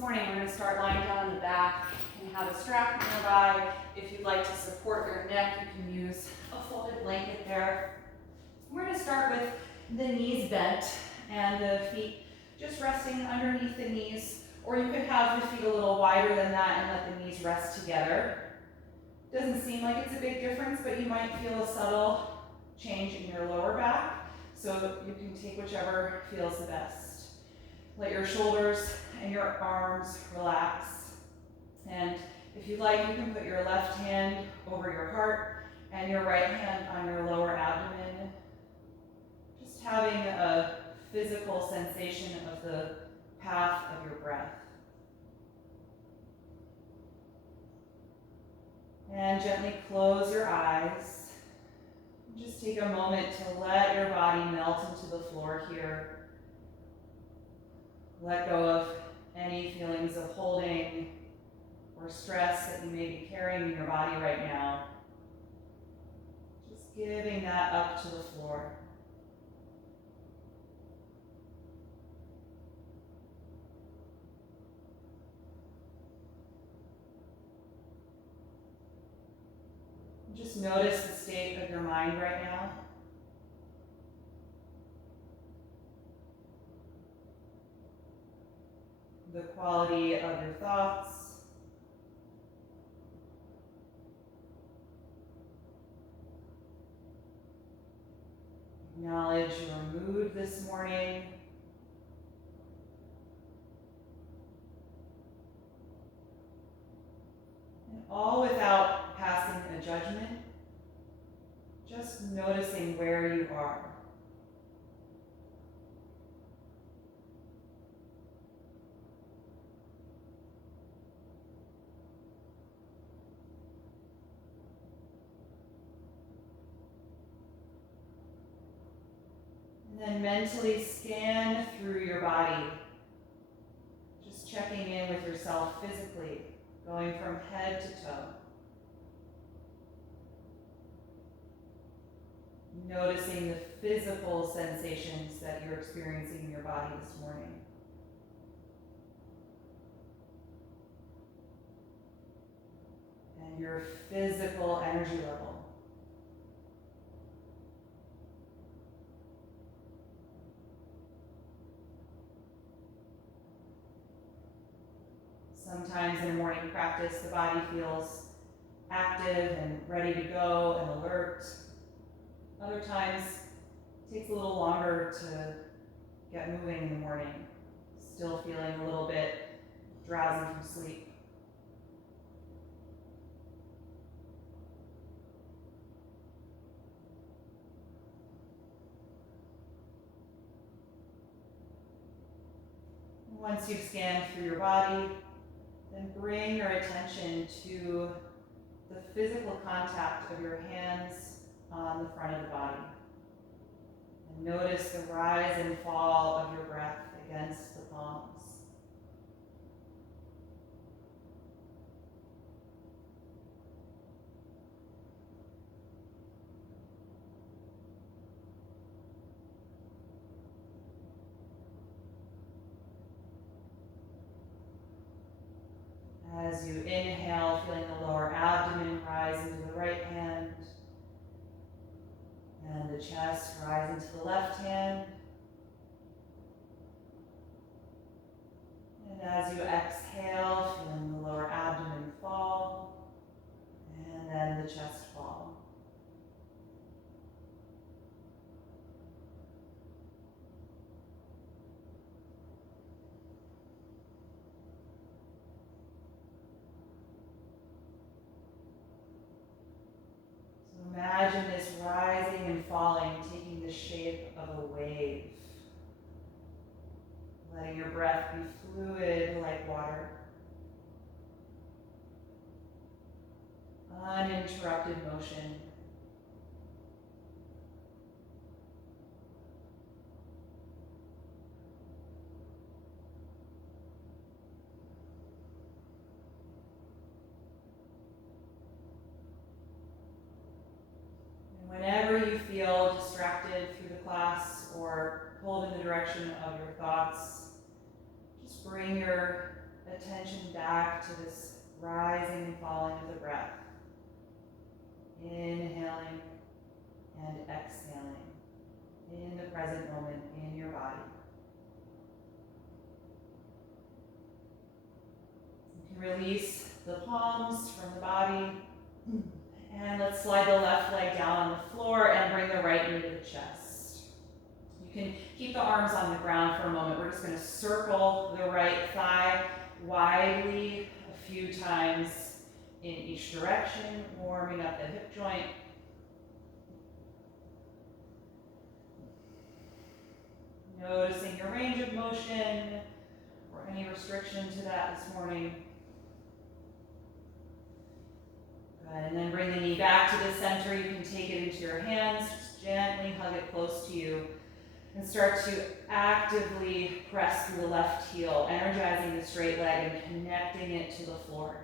morning we're going to start lying down on the back and have a strap nearby. If you'd like to support your neck, you can use a folded blanket there. We're going to start with the knees bent and the feet just resting underneath the knees, or you could have the feet a little wider than that and let the knees rest together. Doesn't seem like it's a big difference, but you might feel a subtle change in your lower back, so you can take whichever feels the best. Let your shoulders and your arms relax. And if you like, you can put your left hand over your heart and your right hand on your lower abdomen. Just having a physical sensation of the path of your breath. And gently close your eyes. Just take a moment to let your body melt into the floor here. Let go of any feelings of holding or stress that you may be carrying in your body right now. Just giving that up to the floor. Just notice the state of your mind right now. The quality of your thoughts. Acknowledge your mood this morning. And all without passing a judgment, just noticing where you are. And then mentally scan through your body, just checking in with yourself physically, going from head to toe. Noticing the physical sensations that you're experiencing in your body this morning. And your physical energy level. Sometimes in a morning practice, the body feels active and ready to go and alert. Other times, it takes a little longer to get moving in the morning, still feeling a little bit drowsy from sleep. Once you've scanned through your body, then bring your attention to the physical contact of your hands on the front of the body. And notice the rise and fall of your breath against the palms. As you inhale, feeling the lower abdomen rise into the right hand, and the chest rise into the left hand. And as you exhale, feeling the lower abdomen fall, and then the chest fall. Imagine this rising and falling, taking the shape of a wave. Letting your breath be fluid like water. Uninterrupted motion. Whenever you feel distracted through the class or pulled in the direction of your thoughts, just bring your back to this rising and falling of the breath. Inhaling and exhaling in the present moment in your body. You can release the palms from the body. And let's slide the left leg down on the floor and bring the right knee to the chest. You can keep the arms on the ground for a moment. We're just going to circle the right thigh widely a few times in each direction, warming up the hip joint. Noticing your range of motion or any restriction to that this morning. Good, and then bring the knee back to the center. You can take it into your hands, just gently hug it close to you, and start to actively press through the left heel, energizing the straight leg and connecting it to the floor.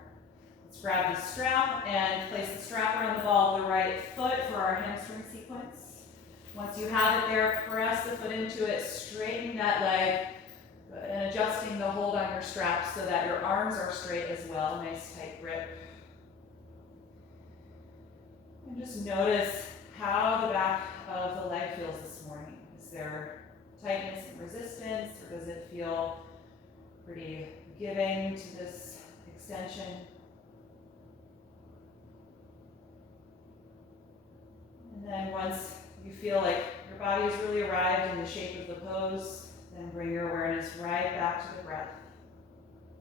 Let's grab the strap and place the strap around the ball of the right foot for our hamstring sequence. Once you have it there, press the foot into it, straighten that leg, and adjusting the hold on your strap so that your arms are straight as well. Nice tight grip. And just notice how the back of the leg feels this morning. Is there tightness and resistance, or does it feel pretty giving to this extension? And then once you feel like your body has really arrived in the shape of the pose, then bring your awareness right back to the breath,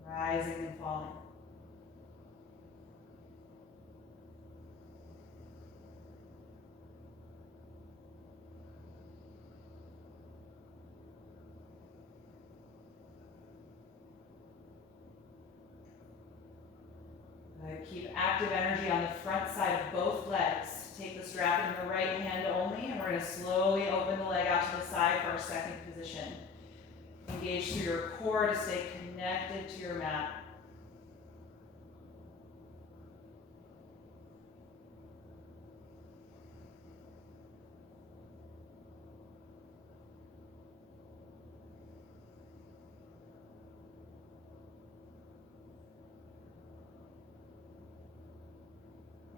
rising and falling. Keep active energy on the front side of both legs. Take the strap in the right hand only, and we're going to slowly open the leg out to the side for our second position. Engage through your core to stay connected to your mat.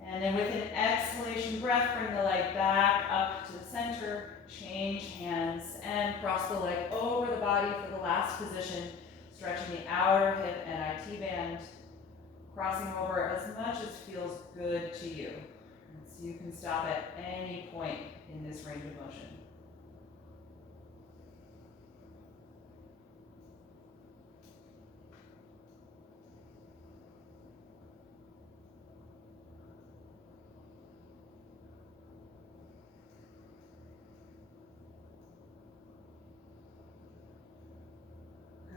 And then with an exhalation breath, bring the leg back up to the center, change hands, and cross the leg over the body for the last position, stretching the outer hip and IT band, crossing over as much as feels good to you. And so you can stop at any point in this range of motion.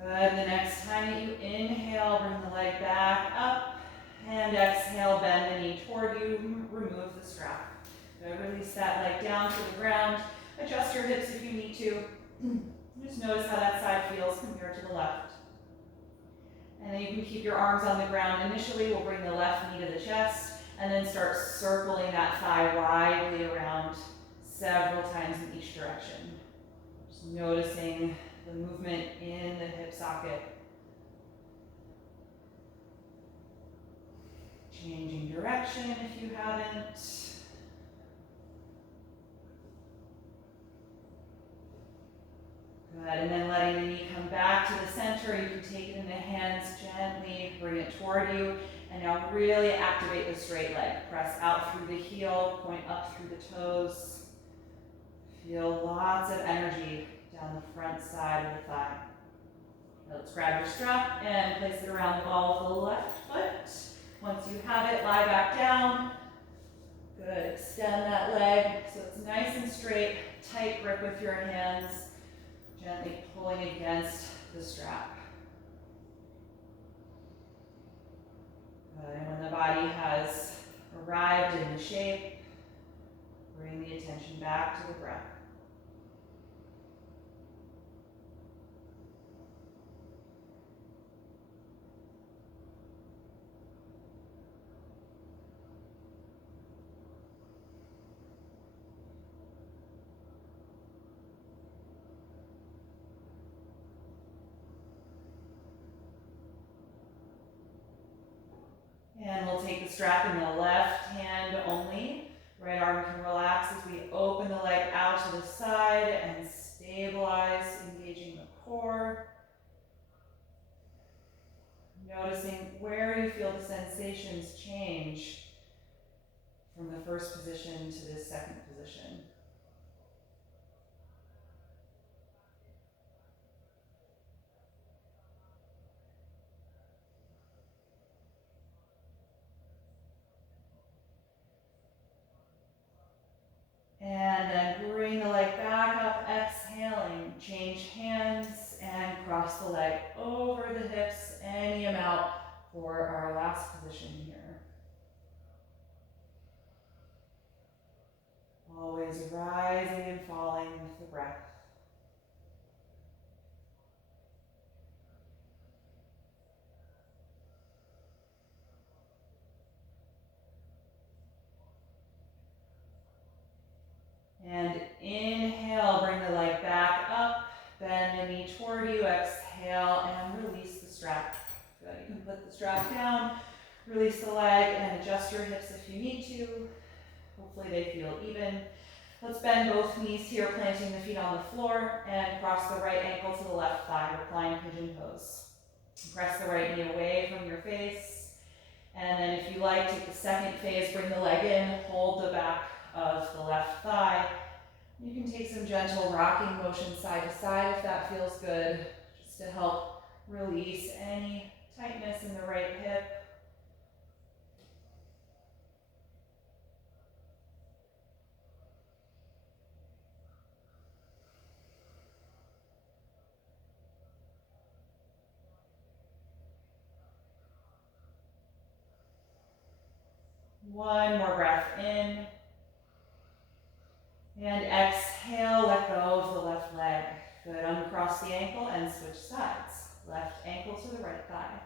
Good, the next time that you inhale, bring the leg back up, and exhale, bend the knee toward you, remove the strap. Good, release that leg down to the ground, adjust your hips if you need to. Just notice how that side feels compared to the left. And then you can keep your arms on the ground. Initially, we'll bring the left knee to the chest, and then start circling that thigh widely around several times in each direction. Just noticing the movement in the hip socket. Changing direction if you haven't. Good, and then letting the knee come back to the center. You can take it in the hands gently, bring it toward you, and now really activate the straight leg. Press out through the heel, point up through the toes. Feel lots of energy down the front side of the thigh. Now let's grab your strap and place it around the ball of the left foot. Once you have it, lie back down. Good, extend that leg so it's nice and straight. Tight grip with your hands, gently pulling against the strap. Good, and when the body has arrived in the shape, bring the attention back to the breath. take the strap in the left hand only. Right arm can relax as we open the leg out to the side and stabilize, engaging the core. Noticing where you feel the sensations change from the first position to this second position. And then bring the leg back up, exhaling. Change hands and cross the leg over the hips any amount for our last position here. Always rising and falling with the breath. And inhale, bring the leg back up, bend the knee toward you, exhale, and release the strap. Good, you can put the strap down, release the leg, and adjust your hips if you need to. Hopefully they feel even. Let's bend both knees here, planting the feet on the floor, and cross the right ankle to the left thigh, recline pigeon pose. Press the right knee away from your face, and then if you like, take the second phase, bring the leg in, hold the back of the left thigh. You can take some gentle rocking motion side to side if that feels good, just to help release any tightness in the right hip. One more breath in. And exhale, let go of the left leg. Good, uncross the ankle and switch sides. Left ankle to the right thigh.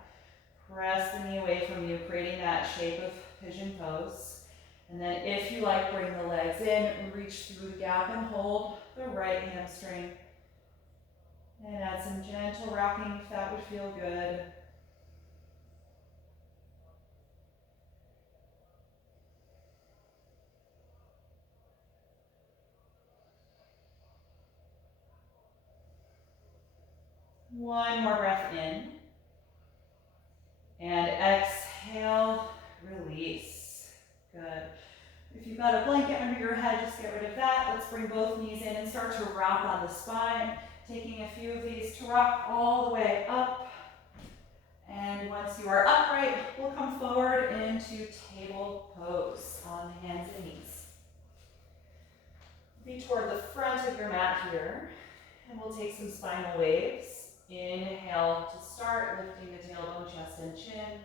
Press the knee away from you, creating that shape of pigeon pose. And then if you like, bring the legs in, reach through the gap and hold the right hamstring. And add some gentle rocking if that would feel good. One more breath in. And exhale, release. Good. If you've got a blanket under your head, just get rid of that. Let's bring both knees in and start to rock on the spine. Taking a few of these to rock all the way up. And once you are upright, we'll come forward into table pose on the hands and knees. Be toward the front of your mat here. And we'll take some spinal waves. Inhale to start, lifting the tailbone, chest, and chin.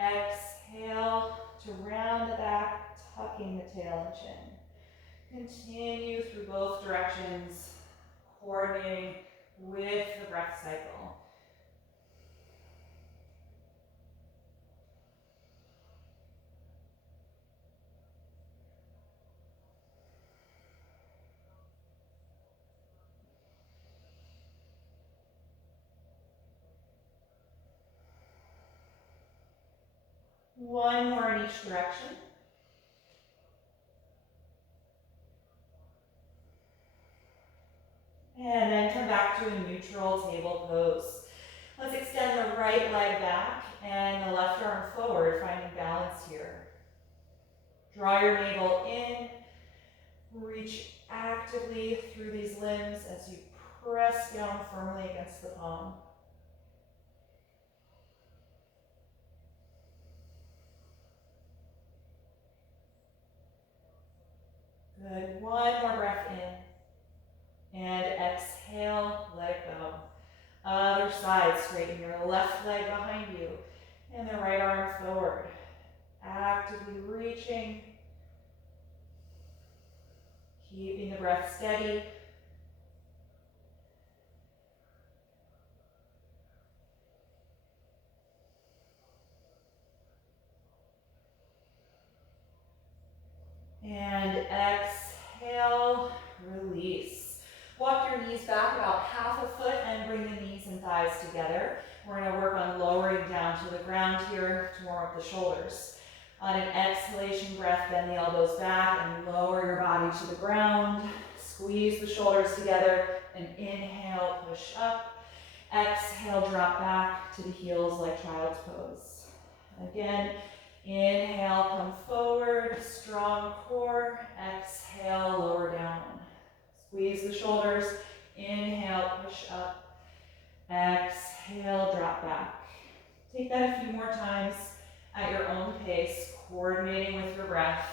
Exhale to round the back, tucking the tail and chin. Continue through both directions, coordinating with the breath cycle. One more in each direction. And then come back to a neutral table pose. Let's extend the right leg back and the left arm forward, finding balance here. Draw your navel in, reach actively through these limbs as you press down firmly against the palm. Good, one more breath in, and exhale, let it go. Other side, straighten your left leg behind you, and the right arm forward. Actively reaching, keeping the breath steady. And exhale, release. Walk your knees back about half a foot and bring the knees and thighs together. We're going to work on lowering down to the ground here to warm up the shoulders. On an exhalation breath, bend the elbows back and lower your body to the ground. Squeeze the shoulders together and inhale, push up. Exhale, drop back to the heels like child's pose. Again, inhale, come forward, strong core. Exhale, lower down. Squeeze the shoulders. Inhale, push up. Exhale, drop back. Take that a few more times at your own pace, coordinating with your breath.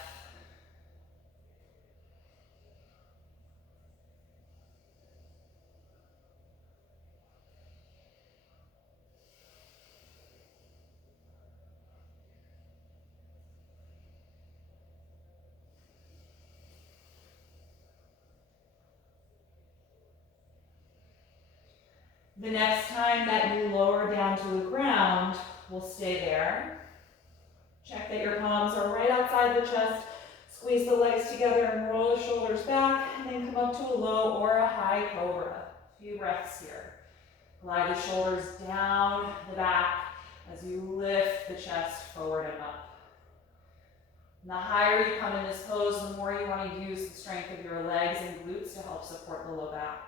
The next time that you lower down to the ground, we'll stay there. Check that your palms are right outside the chest. Squeeze the legs together and roll the shoulders back, and then come up to a low or a high cobra. A few breaths here. Glide the shoulders down the back as you lift the chest forward and up. And the higher you come in this pose, the more you want to use the strength of your legs and glutes to help support the low back.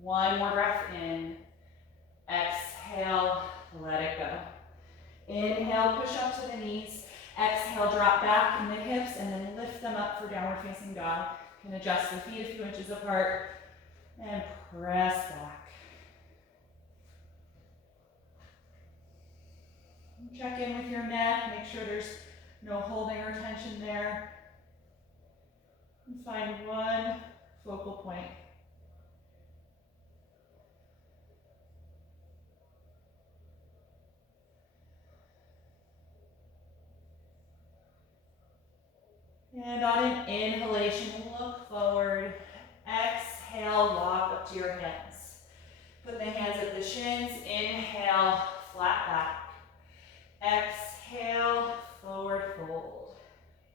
One more breath in. Exhale, let it go. Inhale, push up to the knees. Exhale, drop back in the hips and then lift them up for downward facing dog. You can adjust the feet a few inches apart and press back. Check in with your neck, make sure there's no holding or tension there. And find one focal point. And on an inhalation, look forward. Exhale, walk up to your hands. Put the hands at the shins. Inhale, flat back. Exhale, forward fold.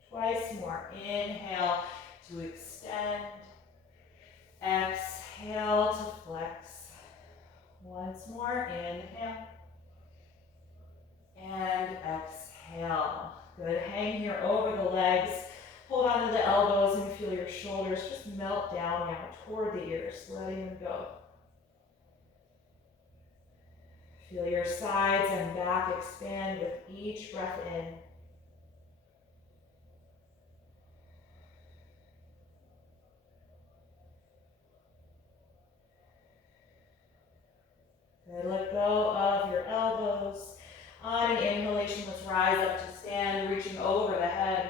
Twice more. Inhale to extend. Exhale to flex. Once more. Inhale. And exhale. Good. Hang here over the legs. Hold on to the elbows and feel your shoulders just melt down now toward the ears, letting them go. Feel your sides and back expand with each breath in. Good. Let go of your elbows. On an inhalation, let's rise up to stand, reaching over the head.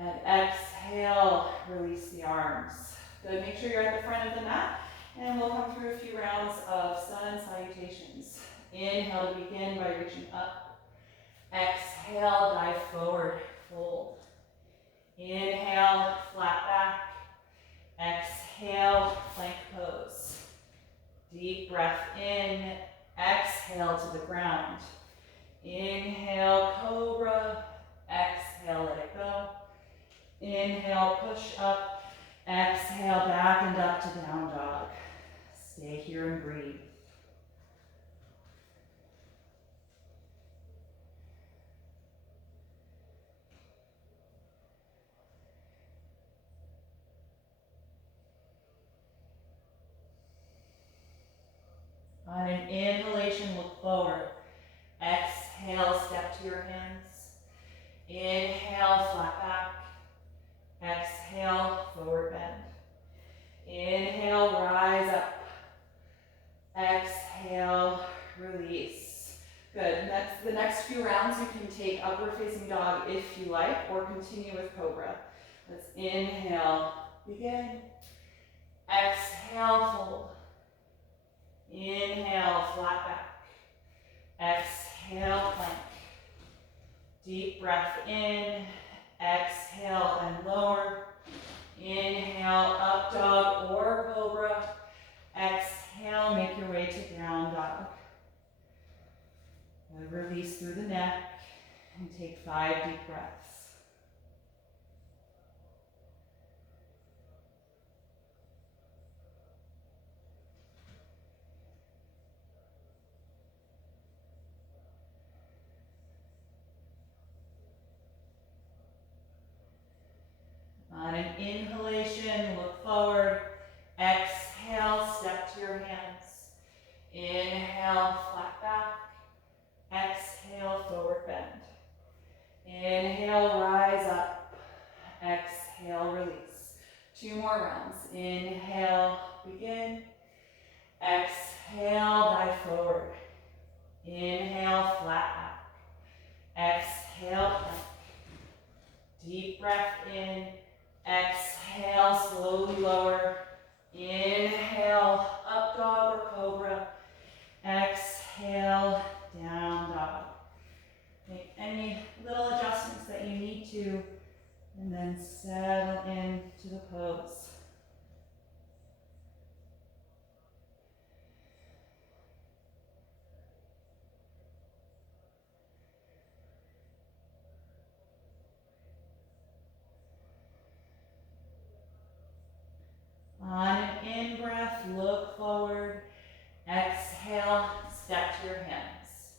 And exhale, release the arms. Good, make sure you're at the front of the mat. And we'll come through a few rounds of sun salutations. Inhale to begin by reaching up. Exhale, dive forward, fold. Inhale, flat back. Exhale, plank pose. Deep breath in. Exhale to the ground. Inhale, cobra. Exhale, let it go. Inhale, push up. Exhale, back and up to down dog. Stay here and breathe. On an inhalation, look forward. Exhale, step to your hands. Inhale, flat back. Exhale, forward bend. Inhale, rise up. Exhale, release. Good. The next few rounds you can take upward facing dog if you like, or continue with cobra. Let's inhale, begin. Exhale, fold. Inhale, flat back. Exhale, plank. Deep breath in. Exhale and lower. Inhale, up dog or cobra. Exhale, make your way to down dog. And release through the neck and take 5 deep breaths. inhalation, look forward. Exhale, step to your hands. Inhale, flat back. Exhale, forward bend. Inhale, rise up. Exhale, release. 2 more rounds. Inhale, begin. Exhale, dive forward. Inhale, flat back. Exhale, plank. Deep breath in. Exhale, slowly lower. Inhale, up dog or cobra. Exhale, down dog. Make any little adjustments that you need to, and then settle into the pose. On an in-breath, look forward. Exhale, step to your hands.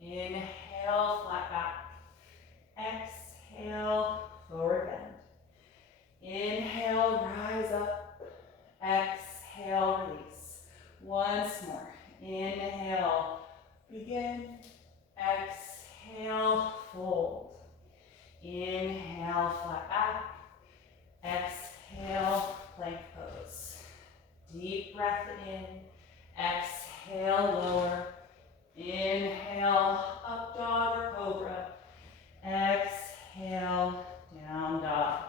Inhale, flat back. Exhale, forward bend. Inhale, rise up. Exhale, release. Once more. Inhale, begin. Exhale, fold. Inhale, flat back. Exhale, plank pose. Deep breath in. Exhale, lower. Inhale, up dog or cobra. Exhale, down dog.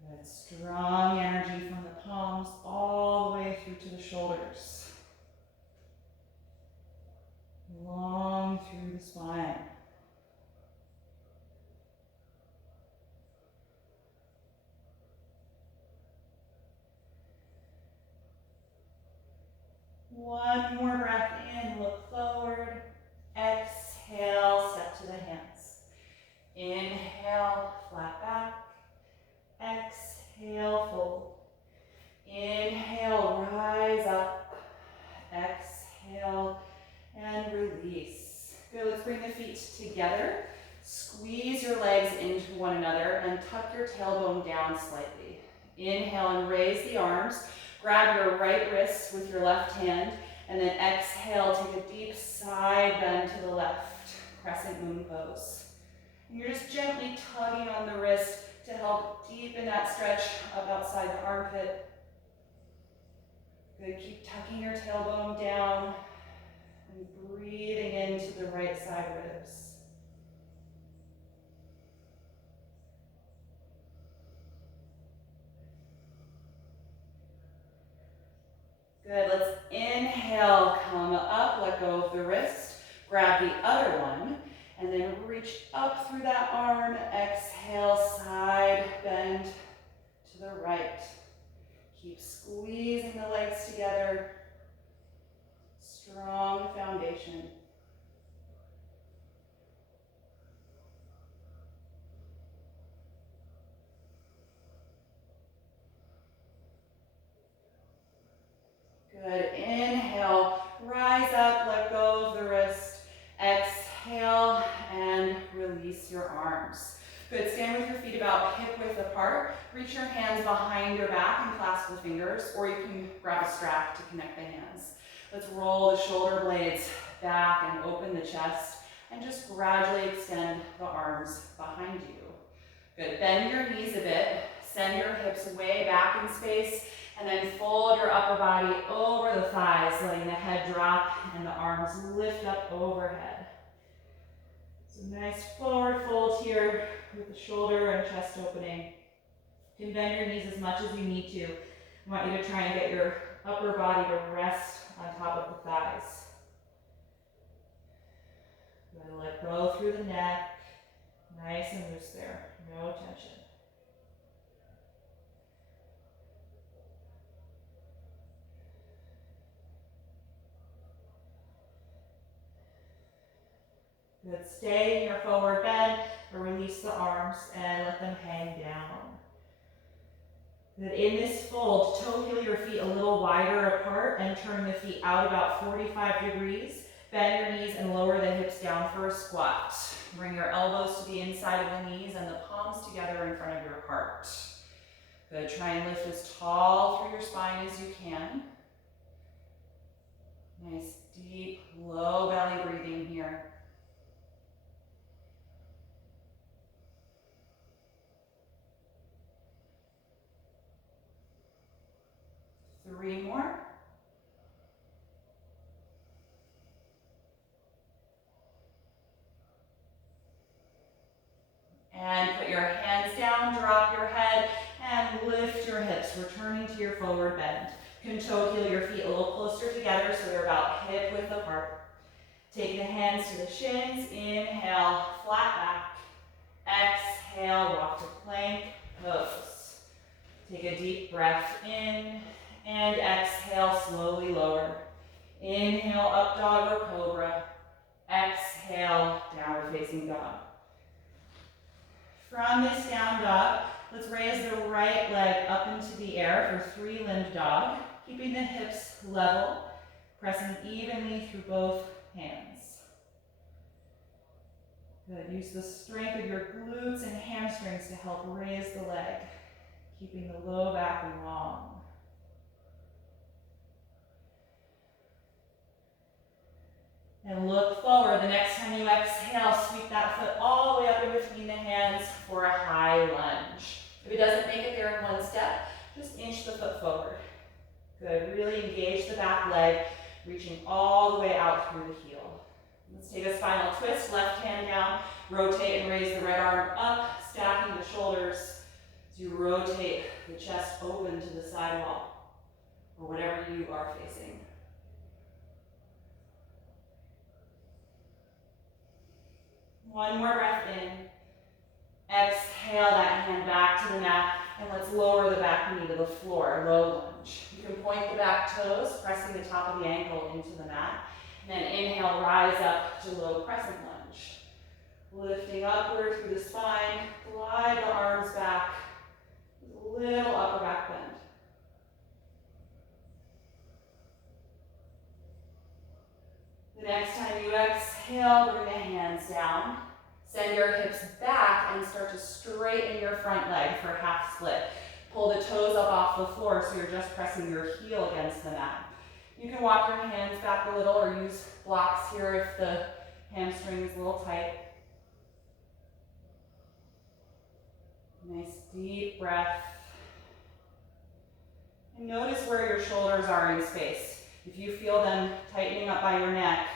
Good, strong energy from the palms all the way through to the shoulders. Long through the spine. One more breath in, look forward. Exhale, step to the hands. Inhale, flat back. Exhale, fold. Inhale, rise up. Exhale, and release. Good, let's bring the feet together. Squeeze your legs into one another and tuck your tailbone down slightly. Inhale and raise the arms. Grab your right wrist with your left hand, and then exhale, take a deep side bend to the left, crescent moon pose. And you're just gently tugging on the wrist to help deepen that stretch up outside the armpit. Good, keep tucking your tailbone down and breathing into the right side ribs. Good, let's inhale, come up, let go of the wrist, grab the other one, and then reach up through that arm, exhale, side bend to the right. Keep squeezing the legs together, strong foundation. Good, inhale, rise up, let go of the wrist, exhale, and release your arms. Good, stand with your feet about hip width apart, reach your hands behind your back and clasp the fingers, or you can grab a strap to connect the hands. Let's roll the shoulder blades back and open the chest, and just gradually extend the arms behind you. Good, bend your knees a bit, send your hips way back in space, and then fold your upper body over the thighs, letting the head drop and the arms lift up overhead. So nice forward fold here with the shoulder and chest opening. You can bend your knees as much as you need to. I want you to try and get your upper body to rest on top of the thighs. Good, let go through the neck. Nice and loose there, no tension. Good, stay in your forward bend, or release the arms and let them hang down. Good, in this fold, toe heel your feet a little wider apart and turn the feet out about 45 degrees. Bend your knees and lower the hips down for a squat. Bring your elbows to the inside of the knees and the palms together in front of your heart. Good, try and lift as tall through your spine as you can. Nice, deep, low belly breathing here. Three more. And put your hands down, drop your head, and lift your hips, returning to your forward bend. You can toe heel your feet a little closer together so they're about hip width apart. Take the hands to the shins, inhale, flat back. Exhale, walk to plank pose. Take a deep breath in, and exhale, slowly lower. Inhale, up dog or cobra. Exhale, downward facing dog. From this down dog, let's raise the right leg up into the air for three-limbed dog, keeping the hips level, pressing evenly through both hands. Good, use the strength of your glutes and hamstrings to help raise the leg, keeping the low back long. And look forward. The next time you exhale, sweep that foot all the way up in between the hands for a high lunge. If it doesn't make it there in one step, just inch the foot forward. Good, really engage the back leg, reaching all the way out through the heel. Let's take a spinal twist, left hand down, rotate and raise the right arm up, stacking the shoulders as you rotate the chest open to the side wall, or whatever you are facing. One more breath in. Exhale that hand back to the mat, and let's lower the back knee to the floor, low lunge. You can point the back toes, pressing the top of the ankle into the mat. And then inhale, rise up to low crescent lunge. Lifting upward through the spine, glide the arms back, with a little upper back bend. The next time you exhale, bring the hands down. Send your hips back and start to straighten your front leg for half split. Pull the toes up off the floor so you're just pressing your heel against the mat. You can walk your hands back a little or use blocks here if the hamstring is a little tight. Nice deep breath. And notice where your shoulders are in space. If you feel them tightening up by your neck,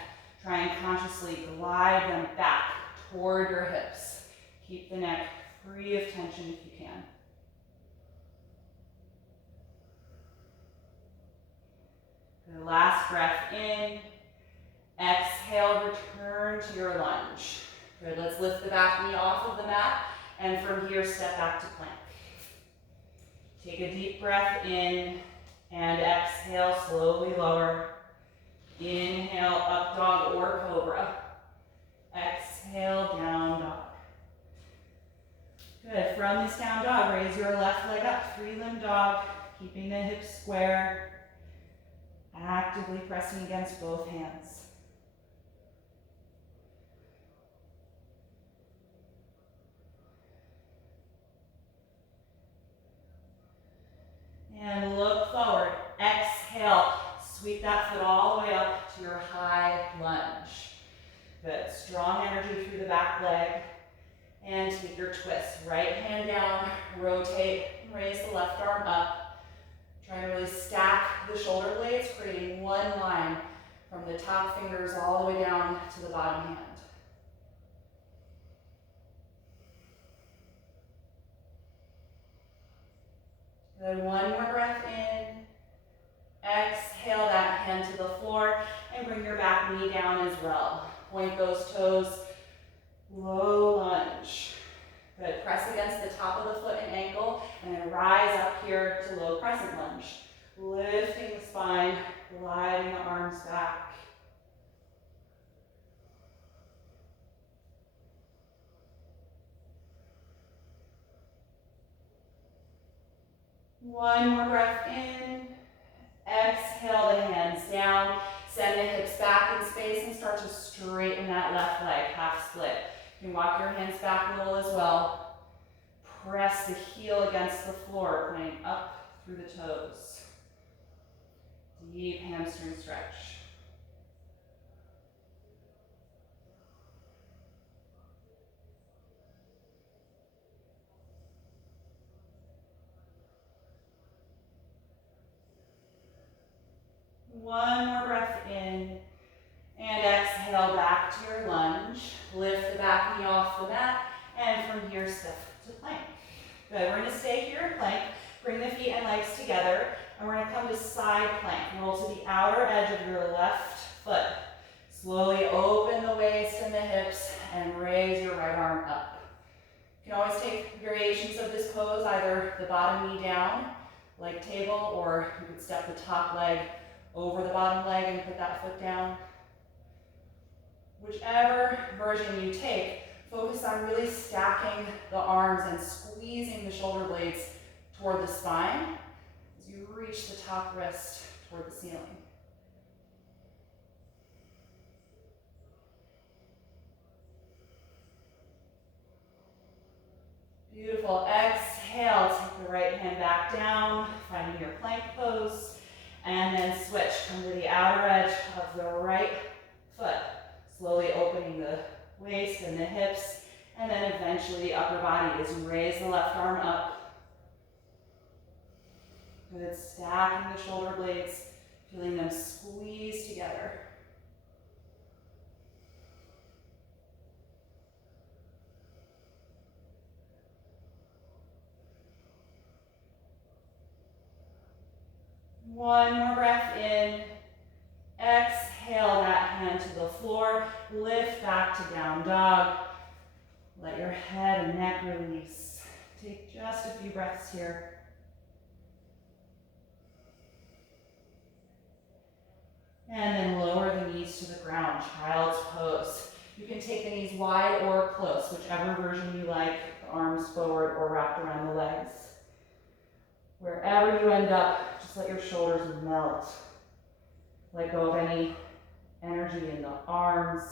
try and consciously glide them back toward your hips. Keep the neck free of tension if you can. Good, last breath in. Exhale, return to your lunge. Good, let's lift the back knee off of the mat, and from here, step back to plank. Take a deep breath in, and exhale, slowly lower. Inhale, up dog or cobra. Exhale, down dog. Good, from this down dog, raise your left leg up, three-limbed dog, keeping the hips square, actively pressing against both hands. And look forward, exhale, sweep that foot all the way up to your high lunge. Good, strong energy through the back leg. And take your twist. Right hand down, rotate, raise the left arm up. Try to really stack the shoulder blades, creating one line from the top fingers all the way down to the bottom hand. Good, one more breath in. Exhale that hand to the floor and bring your back knee down as well. Point those toes, low lunge. Good, press against the top of the foot and ankle, and then rise up here to low crescent lunge. Lifting the spine, gliding the arms back. One more breath in. Exhale the hands down. Send the hips back in space and start to straighten that left leg, half split. You can walk your hands back a little as well. Press the heel against the floor, playing up through the toes. Deep hamstring stretch. One more breath in, and exhale back to your lunge. Lift the back knee off the mat, and from here, step to plank. Good, we're gonna stay here in plank. Bring the feet and legs together, and we're gonna come to side plank. Roll to the outer edge of your left foot. Slowly open the waist and the hips, and raise your right arm up. You can always take variations of this pose, either the bottom knee down, like table, or you could step the top leg over the bottom leg and put that foot down. Whichever version you take, focus on really stacking the arms and squeezing the shoulder blades toward the spine as you reach the top wrist toward the ceiling. Beautiful. Exhale, take the right hand back down, finding your plank pose, and then switch. Come to the outer edge of the right foot, slowly opening the waist and the hips, and then eventually the upper body as you raise the left arm up. Good, stacking the shoulder blades, feeling them squeeze together. One more breath in. Exhale that hand to the floor. Lift back to down dog. Let your head and neck release. Take just a few breaths here. And then lower the knees to the ground, child's pose. You can take the knees wide or close, whichever version you like, the arms forward or wrapped around the legs. Wherever you end up, just let your shoulders melt. Let go of any energy in the arms.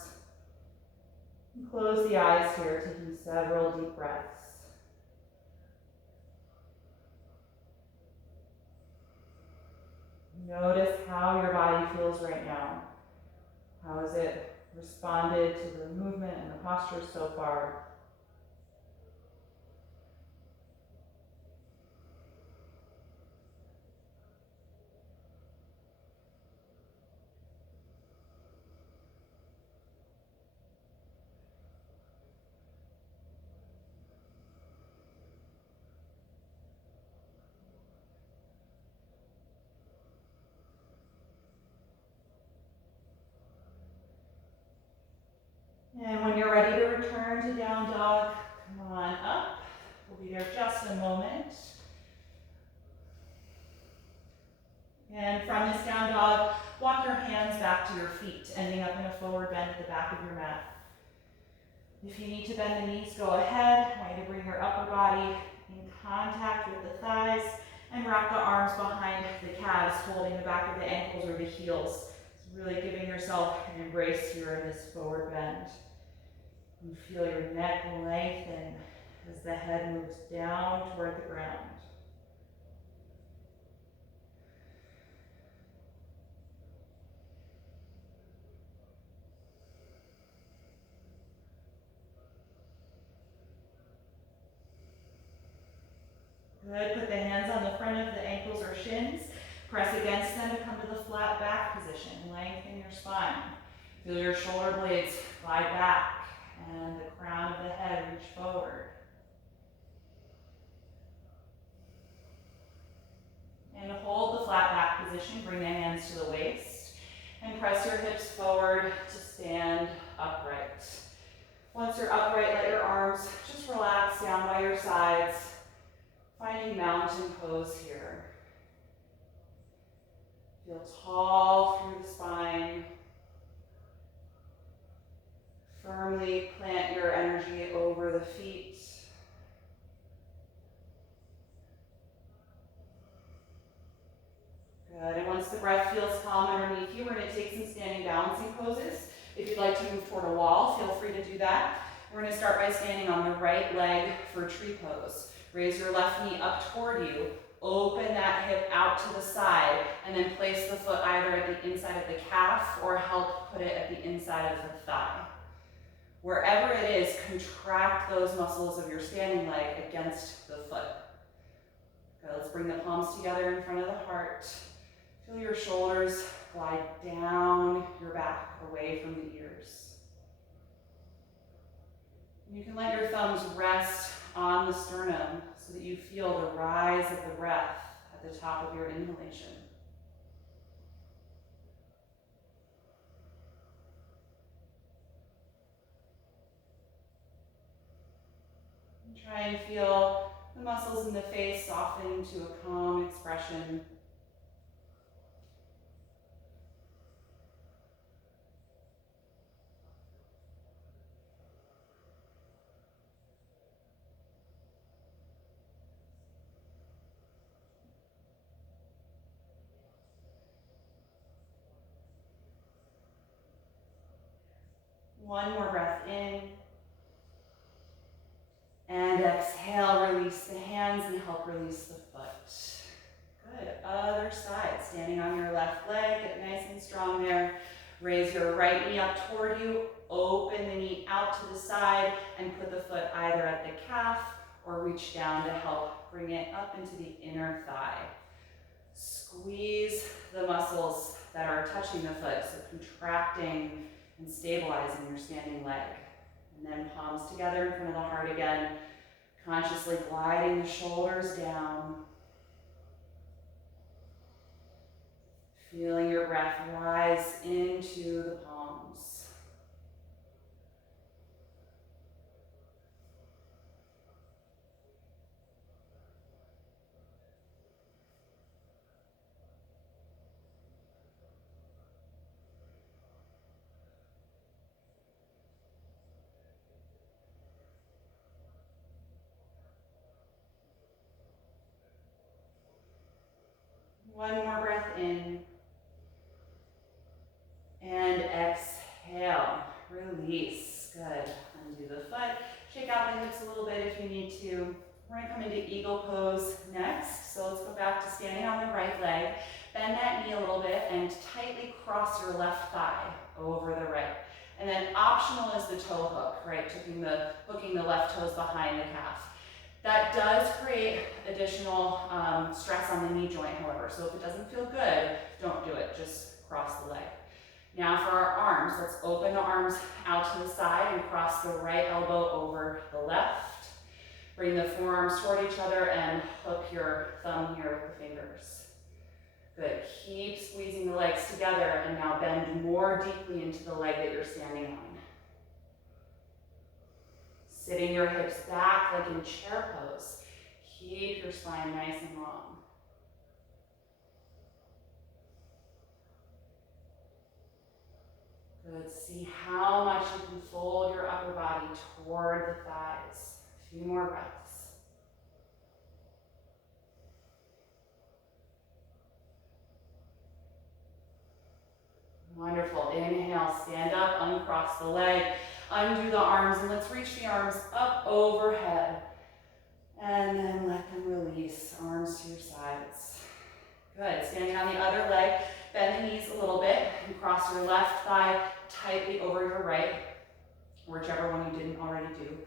And close the eyes here, taking several deep breaths. Notice how your body feels right now. How has it responded to the movement and the posture so far? And when you're ready to return to down dog, come on up. We'll be there just a moment. And from this down dog, walk your hands back to your feet, ending up in a forward bend at the back of your mat. If you need to bend the knees, go ahead. I want you to bring your upper body in contact with the thighs and wrap the arms behind the calves, holding the back of the ankles or the heels. So really giving yourself an embrace here in this forward bend. You feel your neck lengthen as the head moves down toward the ground. Good, put the hands on the front of the ankles or shins. Press against them to come to the flat back position. Lengthen your spine. Feel your shoulder blades glide back and the crown of the head reach forward. And hold the flat back position. Bring the hands to the waist and press your hips forward to stand upright. Once you're upright, let your arms just relax down by your sides, finding mountain pose here. Feel tall through the spine. Firmly plant your energy over the feet. Good, and once the breath feels calm underneath you, we're going to take some standing balancing poses. If you'd like to move toward a wall, feel free to do that. We're going to start by standing on the right leg for tree pose. Raise your left knee up toward you. Open that hip out to the side, and then place the foot either at the inside of the calf or help put it at the inside of the thigh. Wherever it is, contract those muscles of your standing leg against the foot. Okay, let's bring the palms together in front of the heart. Feel your shoulders glide down your back, away from the ears. You can let your thumbs rest on the sternum so that you feel the rise of the breath at the top of your inhalation. And try and feel the muscles in the face soften to a calm expression. One more breath in. And exhale, release the hands and help release the foot. Good, other side. Standing on your left leg, get nice and strong there. Raise your right knee up toward you. Open the knee out to the side and put the foot either at the calf or reach down to help bring it up into the inner thigh. Squeeze the muscles that are touching the foot, so contracting and stabilizing your standing leg. And then palms together in front of the heart again, consciously gliding the shoulders down. Feeling your breath rise into the palms. One more breath in. And exhale, release. Good. Undo the foot. Shake out the hips a little bit if you need to. We're going to come into eagle pose next. So let's go back to standing on the right leg. Bend that knee a little bit and tightly cross your left thigh over the right. And then optional is the toe hook, right? Hooking the left toes behind the calf. That does create additional stress on the knee joint, however. So if it doesn't feel good, don't do it. Just cross the leg. Now for our arms, let's open the arms out to the side and cross the right elbow over the left. Bring the forearms toward each other and hook your thumb here with the fingers. Good. Keep squeezing the legs together and now bend more deeply into the leg that you're standing on. Sitting your hips back like in chair pose. Keep your spine nice and long. Good. See how much you can fold your upper body toward the thighs. A few more breaths. Wonderful. Inhale, stand up, uncross the leg, undo the arms, and let's reach the arms up overhead. And then let them release, arms to your sides. Good. Standing on the other leg, bend the knees a little bit and cross your left thigh tightly over your right, whichever one you didn't already do.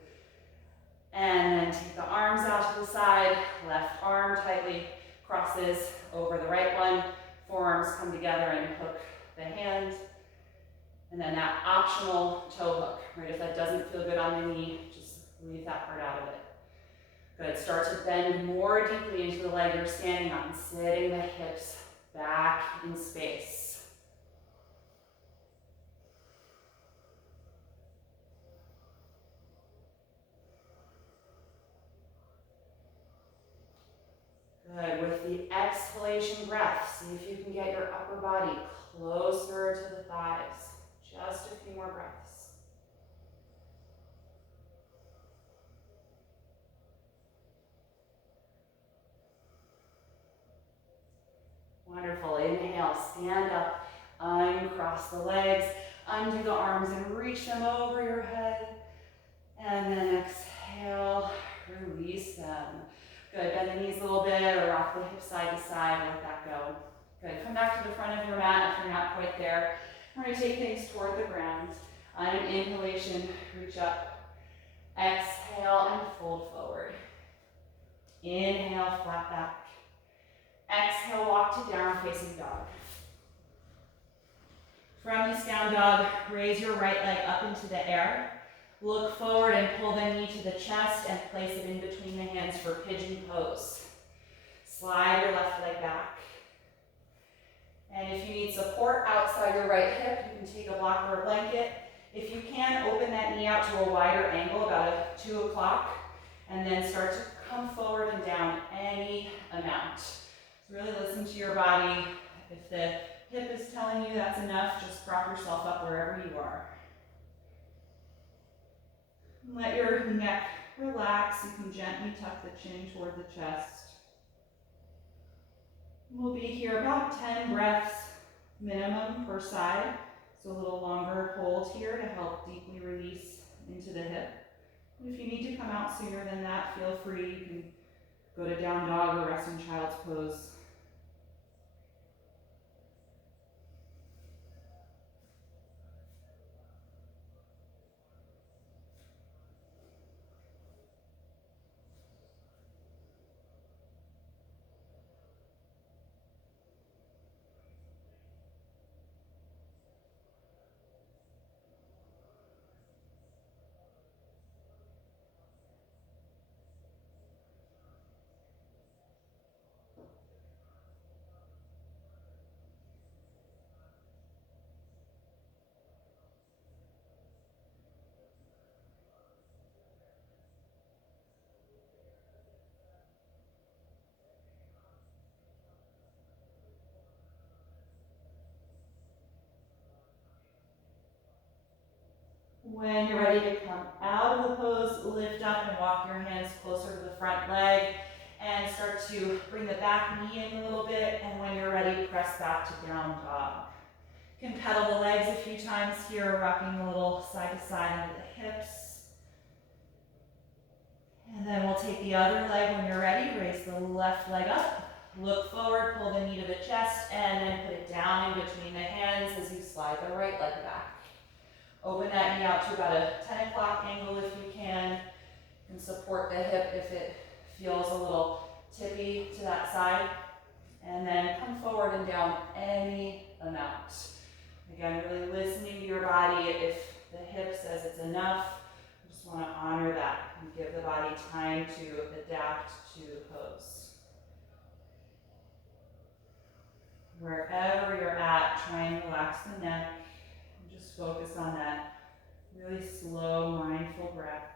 And then take the arms out to the side, left arm tightly crosses over the right one, forearms come together and hook the hand. And then that optional toe hook, right? If that doesn't feel good on the knee, just leave that part out of it. Good. Start to bend more deeply into the leg you're standing on, sitting the hips back in space. Good. With the exhalation breath, see if you can get your upper body closer to the thighs. Just a few more breaths. Wonderful. Inhale, stand up, uncross the legs, undo the arms and reach them over your head. And then exhale, release them. Good, bend the knees a little bit or rock the hips side to side, let that go. Good, come back to the front of your mat if you're not quite there. We're gonna take things toward the ground. On an inhalation, reach up. Exhale and fold forward. Inhale, flat back. Exhale, walk to down facing dog. From this down dog, raise your right leg up into the air. Look forward and pull the knee to the chest and place it in between the hands for pigeon pose. Slide your left leg back. And if you need support outside your right hip, you can take a block or a blanket. If you can, open that knee out to a wider angle, about a 2 o'clock, and then start to come forward and down any amount. So really listen to your body. If the hip is telling you that's enough, just prop yourself up wherever you are. Let your neck relax. You can gently tuck the chin toward the chest. We'll be here about 10 breaths minimum per side. So a little longer hold here to help deeply release into the hip. If you need to come out sooner than that, feel free. You can go to down dog or resting child's pose. When you're ready to come out of the pose, lift up and walk your hands closer to the front leg and start to bring the back knee in a little bit. And when you're ready, press back to down dog. You can pedal the legs a few times here, rocking a little side to side under the hips. And then we'll take the other leg when you're ready. Raise the left leg up, look forward, pull the knee to the chest, and then put it down in between the hands as you slide the right leg back. Open that knee out to about a 10 o'clock angle if you can. You can support the hip if it feels a little tippy to that side. And then come forward and down any amount. Again, really listening to your body. If the hip says it's enough, you just want to honor that and give the body time to adapt to the pose. Wherever you're at, try and relax the neck. Just focus on that really slow, mindful breath.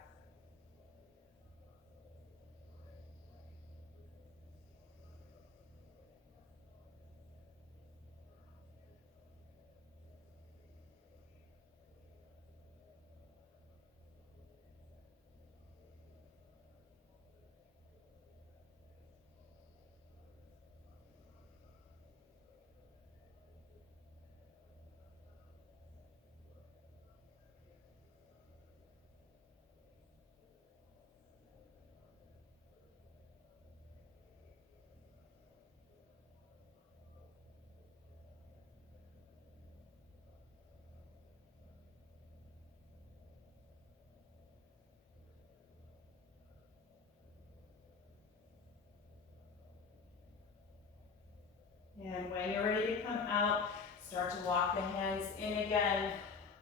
And when you're ready to come out, start to walk the hands in again.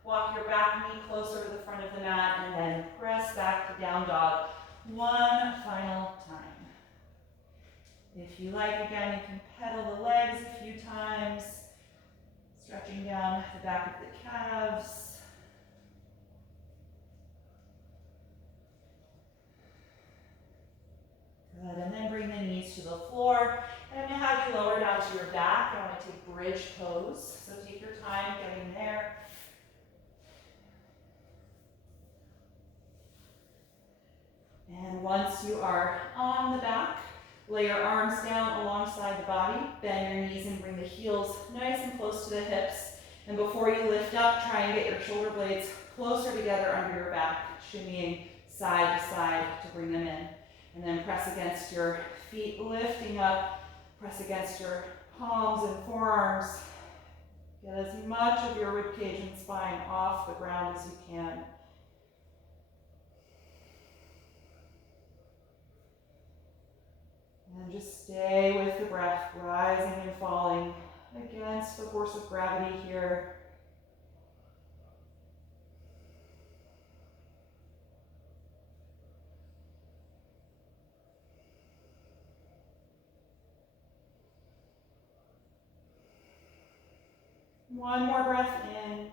Walk your back knee closer to the front of the mat and then press back to down dog one final time. If you like, again, you can pedal the legs a few times, stretching down the back of the calves. Good, and then bring the knees to the floor. And I'm going to have you lower down to your back. I want to take bridge pose. So take your time getting there. And once you are on the back, lay your arms down alongside the body. Bend your knees and bring the heels nice and close to the hips. And before you lift up, try and get your shoulder blades closer together under your back, shimmying side to side to bring them in. And then press against your feet, lifting up. Press against your palms and forearms. Get as much of your ribcage and spine off the ground as you can. And just stay with the breath, rising and falling against the force of gravity here. One more breath in.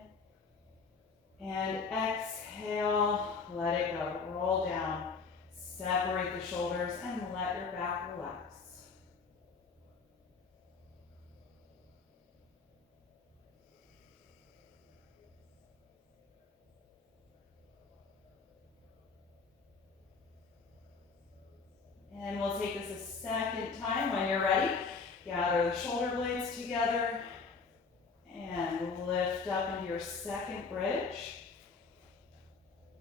And exhale, let it go. Roll down. Separate the shoulders and let your back relax. And we'll take this a second time when you're ready. Gather the shoulder blades together and lift up into your second bridge.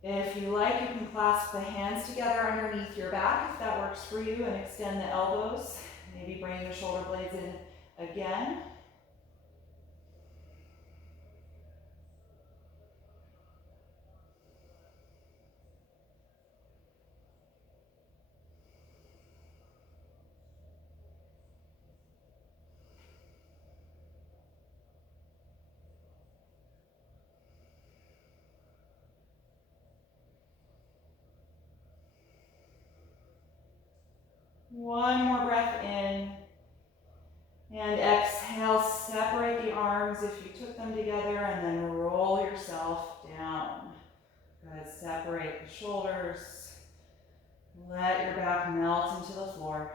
If you like, you can clasp the hands together underneath your back if that works for you, and extend the elbows. Maybe bring the shoulder blades in again. One more breath in. And exhale, separate the arms if you took them together, and then roll yourself down. Good, separate the shoulders. Let your back melt into the floor.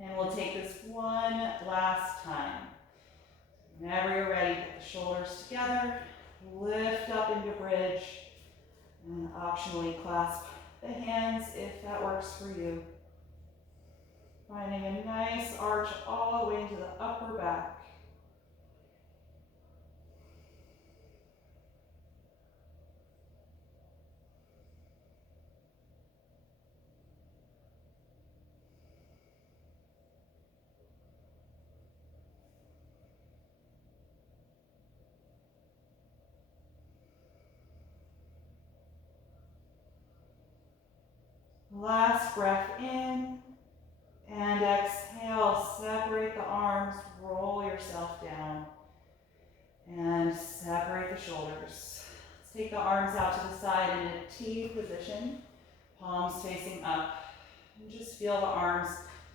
And we'll take this one last time. Whenever you're ready, get the shoulders together, lift up into bridge, and optionally clasp the hands if that works for you. Finding a nice arch all the way into the upper back. Last breath in, and exhale, separate the arms, roll yourself down, and separate the shoulders. Let's take the arms out to the side in a T position, palms facing up, and just feel the arms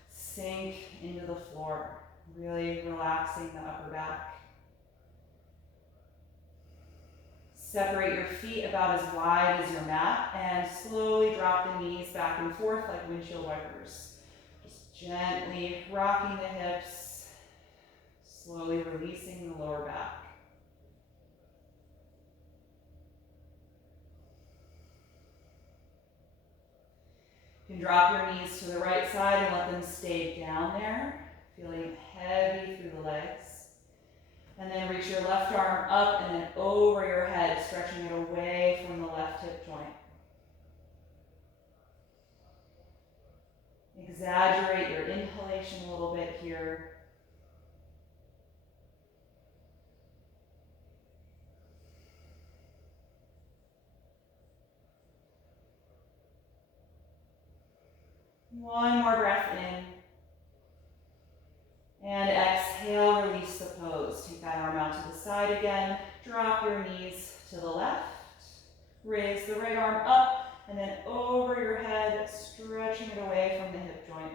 sink into the floor, really relaxing the upper back. Separate your feet about as wide as your mat and slowly drop the knees back and forth like windshield wipers. Just gently rocking the hips, slowly releasing the lower back. You can drop your knees to the right side and let them stay down there, feeling heavy through the legs. And then reach your left arm up and then over your head, stretching it away from the left hip joint. Exaggerate your inhalation a little bit here. One more breath in. And exhale, release the pose. Take that arm out to the side again. Drop your knees to the left. Raise the right arm up and then over your head, stretching it away from the hip joint.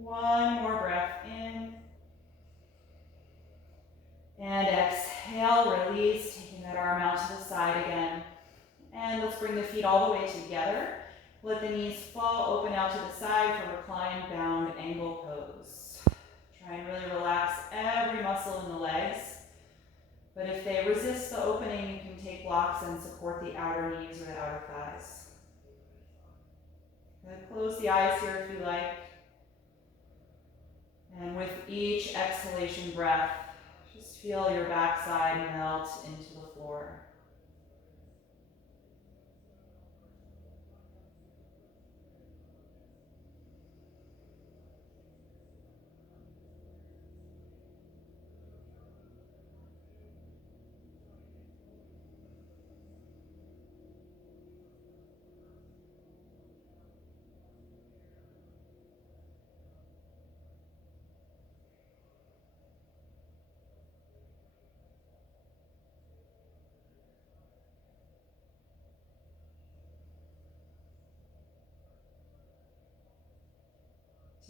One more breath in. And exhale, release, taking that arm out to the side again. And let's bring the feet all the way together. Let the knees fall open out to the side for reclined bound angle pose. Try and really relax every muscle in the legs. But if they resist the opening, you can take blocks and support the outer knees or the outer thighs. Good. Close the eyes here if you like. And with each exhalation breath, just feel your backside melt into the floor.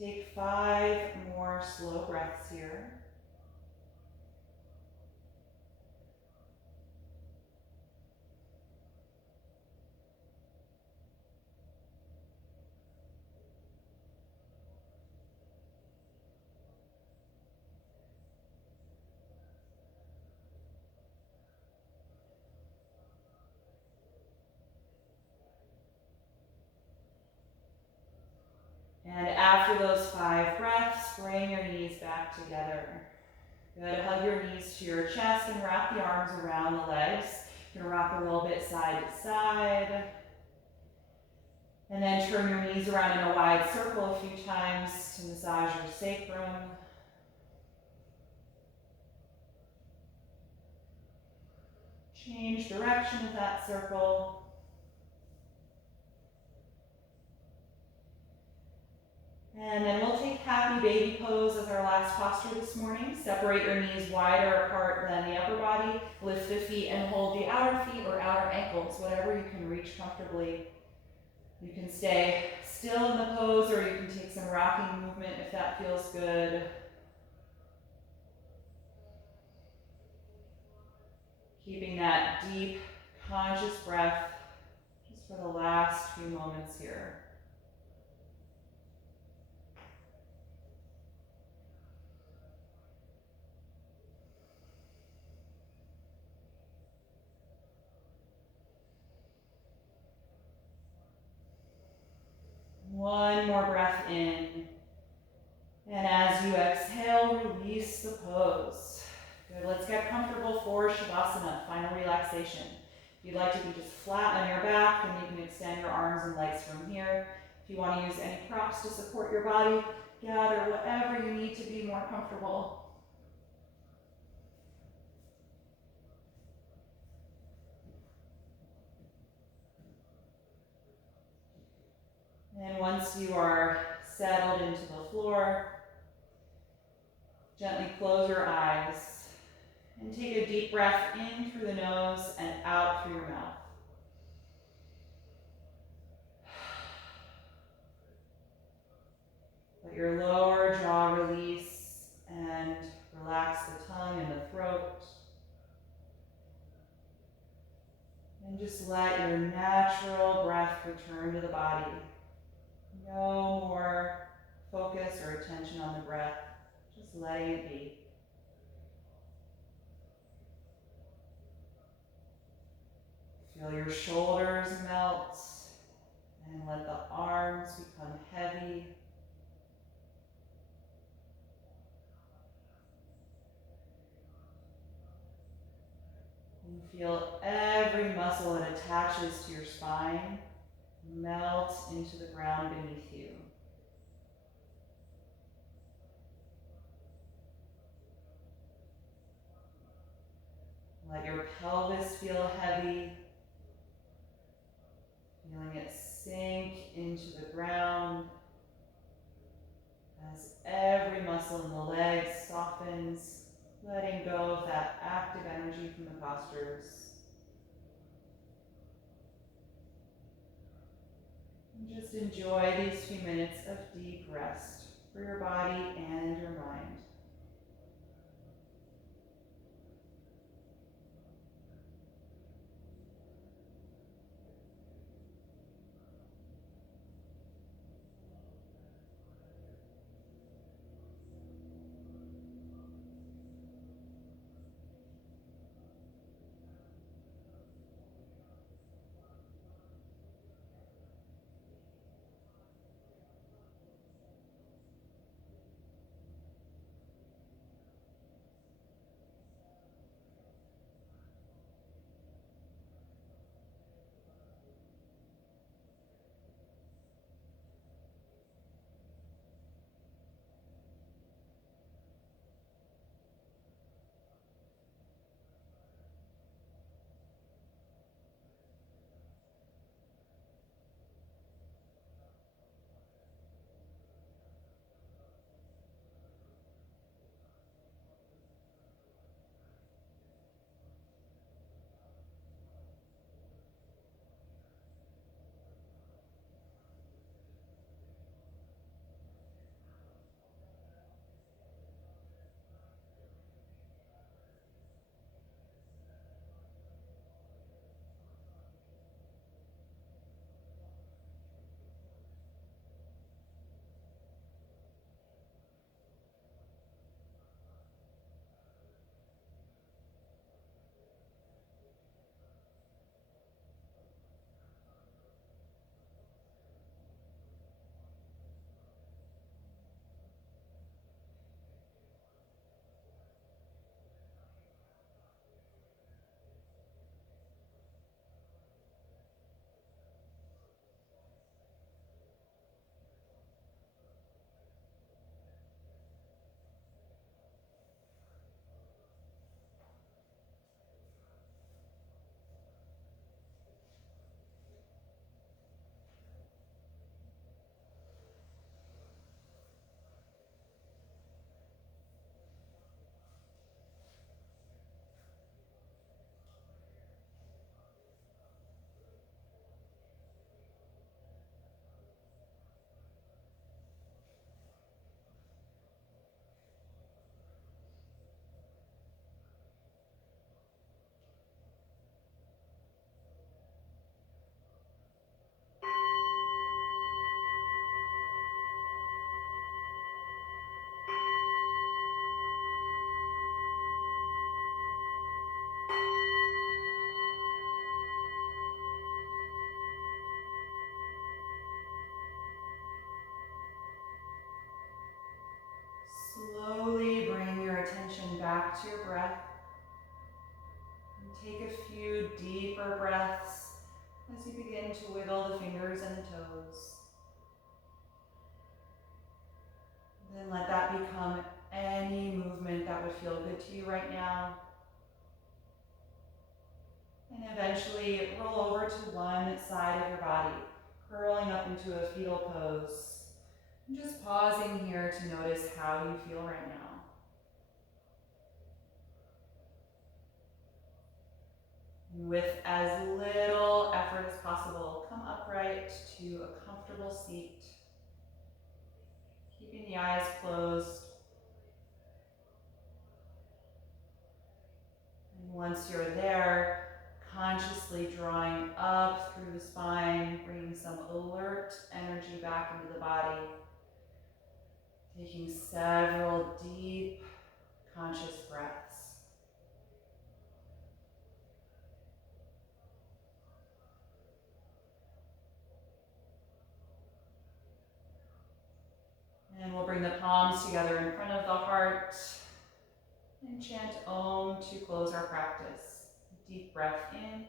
Take 5 more slow breaths here. And after those 5 breaths, bring your knees back together. Good. Hug your knees to your chest and wrap the arms around the legs. You're gonna rock a little bit side to side. And then turn your knees around in a wide circle a few times to massage your sacrum. Change direction of that circle. And then we'll take happy baby pose as our last posture this morning. Separate your knees wider apart than the upper body. Lift the feet and hold the outer feet or outer ankles, whatever you can reach comfortably. You can stay still in the pose or you can take some rocking movement if that feels good. Keeping that deep, conscious breath just for the last few moments here. One more breath in. And as you exhale, release the pose. Good. Let's get comfortable for Shavasana, final relaxation. If you'd like to be just flat on your back, then you can extend your arms and legs from here. If you want to use any props to support your body, gather whatever you need to be more comfortable. And once you are settled into the floor, gently close your eyes and take a deep breath in through the nose and out through your mouth. Let your lower jaw release and relax the tongue and the throat. And just let your natural breath return to the body. No more focus or attention on the breath, just letting it be. Feel your shoulders melt and let the arms become heavy. And feel every muscle that attaches to your spine melt into the ground beneath you. Let your pelvis feel heavy, feeling it sink into the ground as every muscle in the legs softens, letting go of that active energy from the postures. And just enjoy these few minutes of deep rest for your body and your mind. back to your breath. And take a few deeper breaths as you begin to wiggle the fingers and the toes. Then let that become any movement that would feel good to you right now. And eventually roll over to one side of your body, curling up into a fetal pose. And just pausing here to notice how you feel right now. And with as little effort as possible, come upright to a comfortable seat. Keeping the eyes closed. And once you're there, consciously drawing up through the spine, bringing some alert energy back into the body. Taking several deep, conscious breaths. And we'll bring the palms together in front of the heart and chant Om to close our practice. Deep breath in.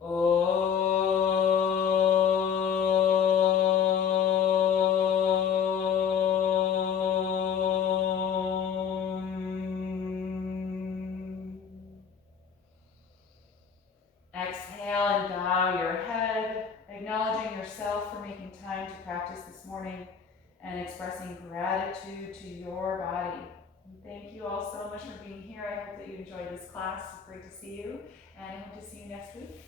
Om. Exhale and bow your head, acknowledging yourself for making time to practice this morning and expressing gratitude to your body. And thank you all so much for being here. I hope that you enjoyed this class. It's great to see you, and I hope to see you next week.